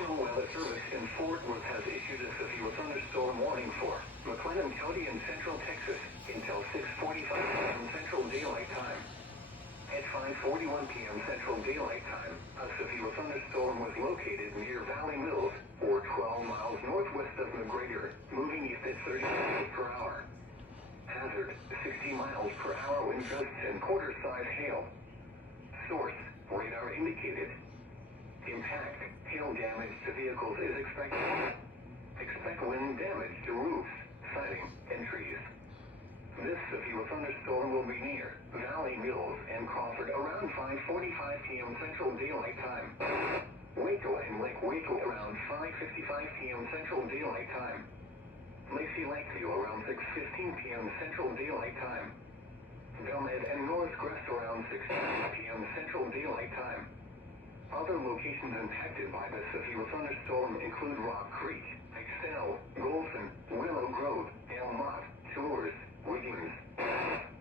National Weather Service in Fort Worth has issued a severe thunderstorm warning for McLennan County in central Texas until 6:45 p.m. Central Daylight Time. At 5:41 p.m. Central Daylight Time, a severe thunderstorm was located near Valley Mills, or 12 miles northwest of McGregor, moving east at 30 miles per hour. Hazard, 60 miles per hour wind gusts and quarter-size hail. Source, radar indicated. Impact, hail damage to vehicles is expected. Expect wind damage to roofs, siding, and trees. This severe thunderstorm will be near Valley Mills and Crawford around 5:45 p.m. Central Daylight Time. Waco and Lake Waco around 5:55 p.m. Central Daylight Time. Lacey Lakeview around 6:15 p.m. Central Daylight Time. Belmed and North Crest around 6 p.m. Central Daylight Time. Other locations impacted by the severe thunderstorm include Rock Creek, Excel, Golson, Willow Grove, Elmont, Tours, Wiggins,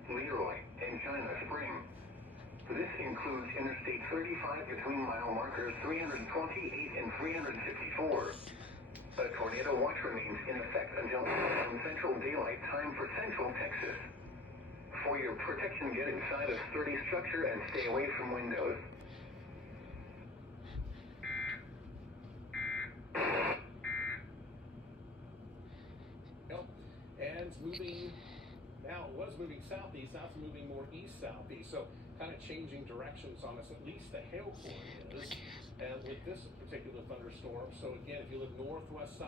Leroy, and China Spring. This includes Interstate 35 between mile markers 328 and 354. A tornado watch remains in effect until Central Daylight Time for Central Texas. For your protection, get inside a sturdy structure and stay away from windows. And it's moving, now it was moving southeast, now it's moving more east-southeast, so kind of changing directions on us, at least the hail core is, and with this particular thunderstorm. So again, if you look northwest side,